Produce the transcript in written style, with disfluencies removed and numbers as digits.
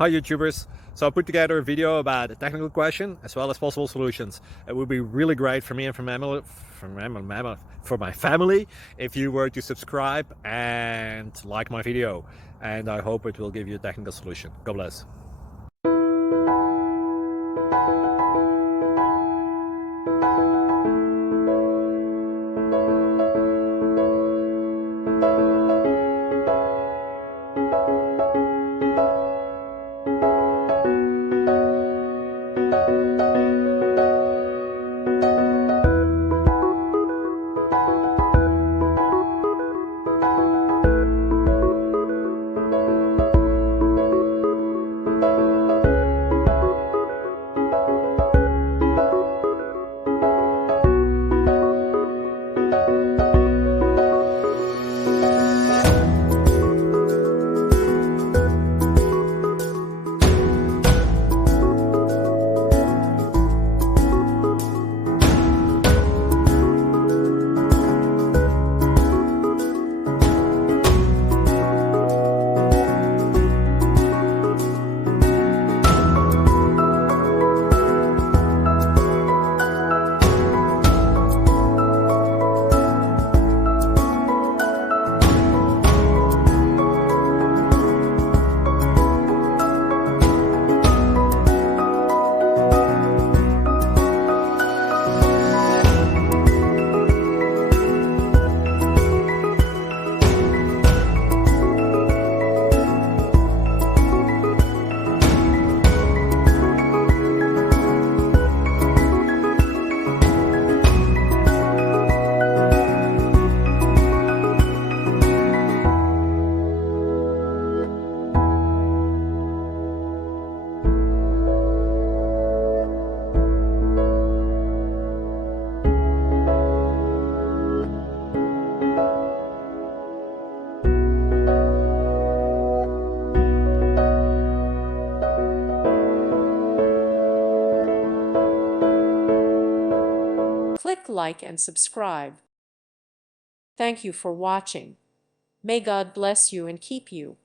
Hi YouTubers! So I put together a video about a technical question as well as possible solutions. It would be really great for me and for my family if you were to subscribe and like my video, and I hope it will give you a technical solution. God bless. Click like and subscribe. Thank you for watching. May God bless you and keep you.